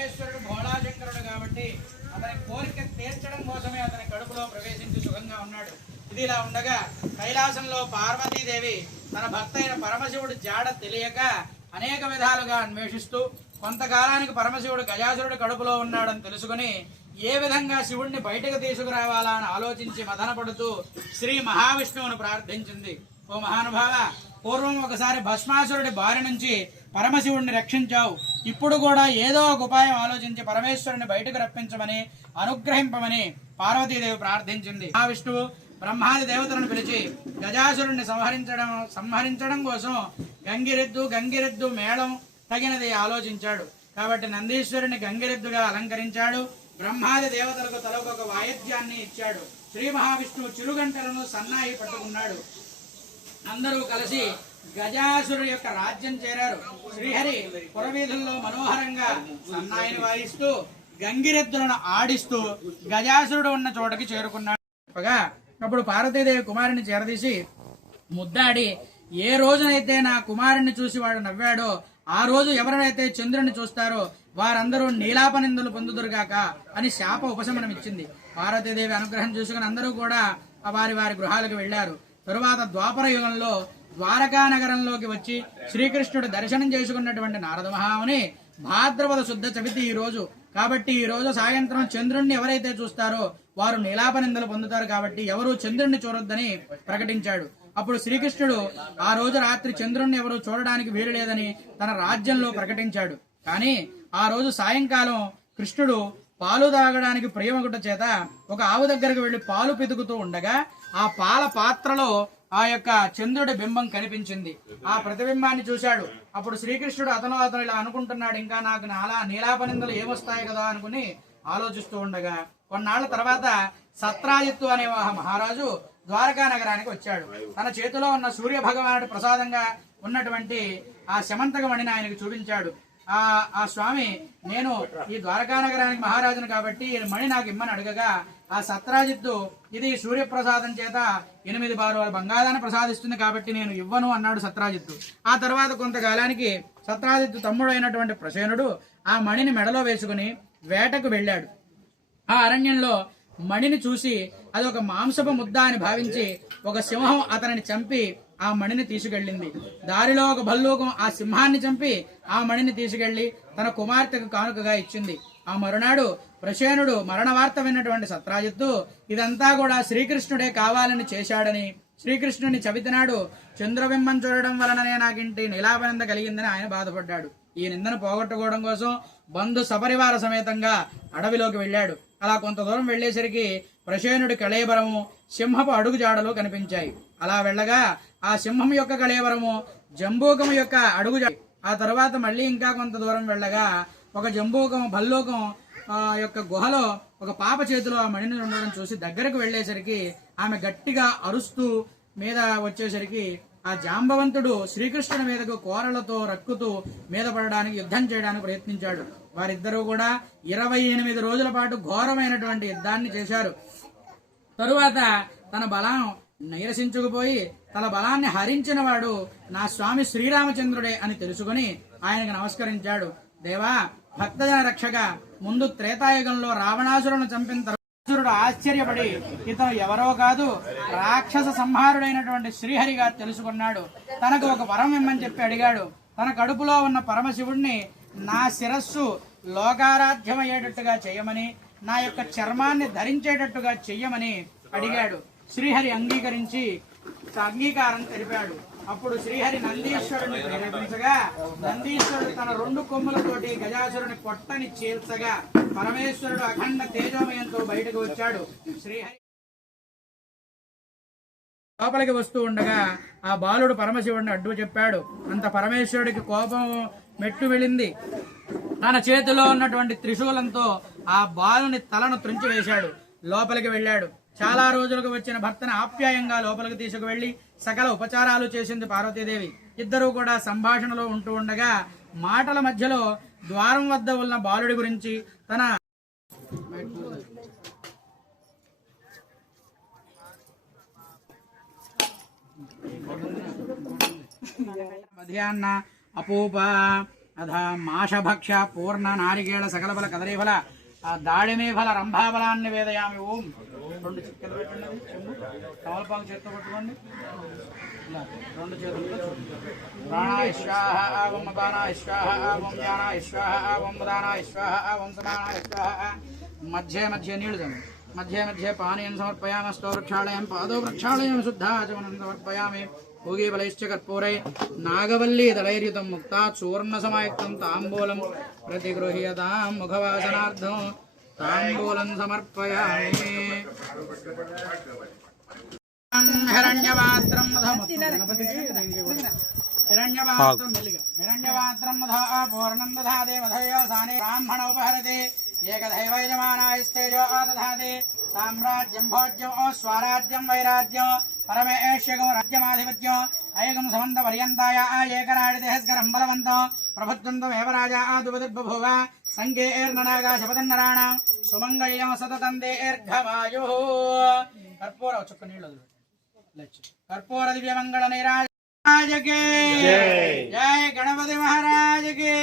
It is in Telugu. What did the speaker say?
పరమేశ్వరుడు భోళాశంకరుడు కాబట్టి అతని కోరిక తీర్చడం కోసమే అతని కడుపులో ప్రవేశించి సుఖంగా ఉన్నాడు. ఇది ఇలా ఉండగా కైలాసంలో పార్వతీదేవి తన భక్త అయిన పరమశివుడు జాడ తెలియక అనేక విధాలుగా అన్వేషిస్తూ కొంతకాలానికి పరమశివుడు గజాసురుడు కడుపులో ఉన్నాడని తెలుసుకుని ఏ విధంగా శివుణ్ణి బయటకు తీసుకురావాలా అని ఆలోచించి మదనపడుతూ శ్రీ మహావిష్ణువును ప్రార్థించింది. ఓ మహానుభావ పూర్వం ఒకసారి భస్మాసురుడి బారి నుంచి పరమశివుణ్ణి రక్షించావు. ఇప్పుడు కూడా ఏదో ఒక ఉపాయం ఆలోచించి పరమేశ్వరుని బయటకు రప్పించమని అనుగ్రహింపమని పార్వతీదేవి ప్రార్థించింది. మహావిష్ణువు బ్రహ్మాది దేవతలను పిలిచి గజాసురుణ్ణి సంహరించడం సంహరించడం కోసం గంగిరెద్దు గంగిరెద్దు మేళం తగినది ఆలోచించాడు. కాబట్టి నందీశ్వరుని గంగిరెద్దుగా అలంకరించాడు. బ్రహ్మాది దేవతలకు తలకొక వాయిద్యాన్ని ఇచ్చాడు. శ్రీ మహావిష్ణువు చిరుగంటలను సన్నాయి పట్టుకున్నాడు. అందరూ కలిసి గజాసురుడు యొక్క రాజ్యం చేరారు. శ్రీహరి పురవీధుల్లో మనోహరంగా సన్నాయిని వాయిస్తూ గంగిరెద్దులను ఆడిస్తూ గజాసురుడు ఉన్న చోటకి చేరుకున్నాడు. చెప్పగా అప్పుడు పార్వతీదేవి కుమారుని చేరదీసి ముద్దాడి ఏ రోజునైతే నా కుమారుణ్ణి చూసి వాడు నవ్వాడో ఆ రోజు ఎవరైతే చంద్రుని చూస్తారో వారందరూ నీలాపనిందులు పొందుదురుగాక అని శాప ఉపశమనం ఇచ్చింది. పార్వతీదేవి అనుగ్రహం చూసుకుని అందరూ కూడా వారి వారి గృహాలకు వెళ్ళారు తరువాత ద్వాపర యుగంలో ద్వారకా నగరంలోకి వచ్చి శ్రీకృష్ణుడు దర్శనం చేసుకున్నటువంటి నారద మహాముని భాద్రపద శుద్ధ చవితి ఈ రోజు. కాబట్టి ఈ రోజు సాయంత్రం చంద్రుణ్ణి ఎవరైతే చూస్తారో వారు నీలాపనిందలు పొందుతారు కాబట్టి ఎవరు చంద్రుణ్ణి చూడొద్దని ప్రకటించాడు. అప్పుడు శ్రీకృష్ణుడు ఆ రోజు రాత్రి చంద్రుణ్ణి ఎవరు చూడడానికి వీలు లేదని తన రాజ్యంలో ప్రకటించాడు. కానీ ఆ రోజు సాయంకాలం కృష్ణుడు పాలు తాగడానికి ప్రియమగుట చేత ఒక ఆవు దగ్గరకు వెళ్ళి పాలు పితుకుతూ ఉండగా ఆ పాల పాత్రలో ఆ యొక్క చంద్రుడి బింబం కనిపించింది. ఆ ప్రతిబింబాన్ని చూశాడు. అప్పుడు శ్రీకృష్ణుడు అతను అతను ఇలా అనుకుంటున్నాడు ఇంకా నాకు నాలా నీలాపనిందలు ఏమొస్తాయి కదా అనుకుని ఆలోచిస్తూ ఉండగా కొన్నాళ్ళ తర్వాత సత్రాజిత్తు అనే మహారాజు ద్వారకా నగరానికి వచ్చాడు. తన చేతిలో ఉన్న సూర్య భగవానుడి ప్రసాదంగా ఉన్నటువంటి ఆ శమంతకమణిని ఆయనకు చూపించాడు. ఆ ఆ స్వామి నేను ఈ ద్వారకా నగరానికి మహారాజును కాబట్టి ఈ మణి నాకు ఇమ్మని అడగగా ఆ సత్రాజిత్తు ఇది సూర్యప్రసాదం చేత ఎనిమిది బారు బంగారాన్ని ప్రసాదిస్తుంది కాబట్టి నేను ఇవ్వను అన్నాడు సత్రాజిత్తు. ఆ తర్వాత కొంతకాలానికి సత్రాజిత్తు తమ్ముడు అయినటువంటి ప్రసేనుడు ఆ మణిని మెడలో వేసుకుని వేటకు వెళ్ళాడు. ఆ అరణ్యంలో మణిని చూసి అది ఒక మాంసపు ముద్ద అని భావించి ఒక సింహం అతనిని చంపి ఆ మణిని తీసుకెళ్ళింది. దారిలో ఒక భల్లూకం ఆ సింహాన్ని చంపి ఆ మణిని తీసుకెళ్ళి తన కుమార్తెకు కానుకగా ఇచ్చింది. ఆ మరునాడు ప్రసేనుడు మరణ వార్త విన్నటువంటి సత్రాజిత్తు ఇదంతా కూడా శ్రీకృష్ణుడే కావాలని చేశాడని శ్రీకృష్ణుని చవితినాడు చంద్రబింబం చూడడం వలననే నాకింటి నిలాపనంద కలిగిందని ఆయన బాధపడ్డాడు. ఈ నిందను పోగొట్టుకోవడం కోసం బంధు సపరివార సమేతంగా అడవిలోకి వెళ్ళాడు. అలా కొంత దూరం వెళ్ళేసరికి ప్రసేనుడి కళేబరము సింహపు అడుగు జాడలు కనిపించాయి. అలా వెళ్ళగా ఆ సింహం యొక్క కళేబరము జంబూకము యొక్క అడుగు ఆ తర్వాత మళ్ళీ ఇంకా కొంత దూరం వెళ్ళగా ఒక జంబూకం భల్లూకం యొక్క గుహలో ఒక పాప చేతిలో ఆ మణిని ఉండడం చూసి దగ్గరకు వెళ్ళేసరికి ఆమె గట్టిగా అరుస్తూ మీద వచ్చేసరికి ఆ జాంబవంతుడు శ్రీకృష్ణుని మీదకు కోరలతో రక్కుతూ మీద పడడానికి యుద్ధం చేయడానికి ప్రయత్నించాడు. వారిద్దరూ కూడా ఇరవై ఎనిమిది రోజుల పాటు ఘోరమైనటువంటి యుద్ధాన్ని చేశారు. తరువాత తన బలం నీరసించుకుపోయి తన బలాన్ని హరించిన వాడు నా స్వామి శ్రీరామచంద్రుడే అని తెలుసుకుని ఆయనకు నమస్కరించాడు. దేవా భక్తజన రక్షగా ముందు త్రేతాయుగంలో రావణాసురును చంపిన అసురుడు ఆశ్చర్యపడి ఇతను ఎవరో కాదు రాక్షస సంహారుడైనటువంటి శ్రీహరిగా తెలుసుకున్నాడు. తనకు ఒక వరం ఇమ్మని చెప్పి అడిగాడు. తన కడుపులో ఉన్న పరమశివుణ్ణి నా శిరస్సు లోకారాధ్యమయ్యేటట్టుగా చేయమని నా యొక్క చర్మాన్ని ధరించేటట్టుగా చెయ్యమని అడిగాడు. శ్రీహరి అంగీకరించి అంగీకారం తెలిపాడు. అప్పుడు శ్రీహరి నందీశ్వరుని ప్రేరేపించగా నందీశ్వరుడు తన రెండు కొమ్ములతోటి గజాసురుని పొట్టని చేర్చగా పరమేశ్వరుడు అఖండ తేజోమయంతో బయటకు వచ్చాడు. శ్రీహరి లోపలికి వస్తూ ఉండగా ఆ బాలుడు పరమశివుడిని అడ్డు చెప్పాడు. అంత పరమేశ్వరుడికి కోపం మెట్టు వెళ్ళింది. తన చేతిలో ఉన్నటువంటి త్రిశూలంతో ఆ బాలుని తలను త్రుంచి వేశాడు లోపలికి వెళ్ళాడు. చాలా రోజులకు వచ్చిన భర్తను ఆప్యాయంగా లోపలికి తీసుకువెళ్ళి సకల ఉపచారాలు చేసింది పార్వతీదేవి. ఇద్దరూ కూడా సంభాషణలో ఉంటూ ఉండగా మాటల మధ్యలో ద్వారం వద్ద ఉన్న బాలుడి గురించి తన మధ్యాహ్న అపూప అధ మాషభక్ష పూర్ణ నారికేళ సకల ఫల కదరీఫల ఆ దాడిమే ఫల రంభాబలాన్ని వేదయామి. ఓం. రెండు చిక్కలు పెట్టండి చెంబు కమలపాకు చేతితో పట్టుకోండి. రెండు చేతులతో చూడండి. ప్రాణాయ స్వాహ ఓం అపానాయ స్వాహ ఓం జ్ఞానాయ స్వాహ ఓం ఉదానాయ స్వాహ ఓం సమానాయ స్వాహ మధ్య మధ్య నీళ్ళు తండ్రి మధ్య మధ్య పానీయం సమర్పయామస్తో వృక్షాళయం పాదో వృక్షాళయం శుద్ధాచమనం సమర్పయామి. భోగీబలైశ్చ కర్పూరై నాగవల్లీ దళైర్యుతం ముక్త చూర్ణ సమాయుక్తం తాంబూలం. प्रतिगृह्यताम् मुखवासनार्थं ताम्बूलम् समर्पयामि। हिरण्यपात्रम् हिरण्यपात्रम् साने ब्राह्मण उपहरति एकदैव यजमानायस्तेजो दधाति। साम्राज्यम् भोज्यम् स्वाराज्यम् वैराज्यम् परमेष्यकम् राज्यमाधिपत्यम् అయగం సమంత పర్యంతాయ ఏకరాడిదేహస్కరం బలవంతం ప్రభుత్వంతమేవ రాజా దుపదుర్బభూవ సంగేర్ననాగా శపథన్నరాణాం సుమంగళ్యం సతతం దీర్ఘమాయు కర్పూర చుక్క నీళ్ళు. కర్పూర దివ్య మంగళ నీరాజకే జై గణపతి మహారాజకే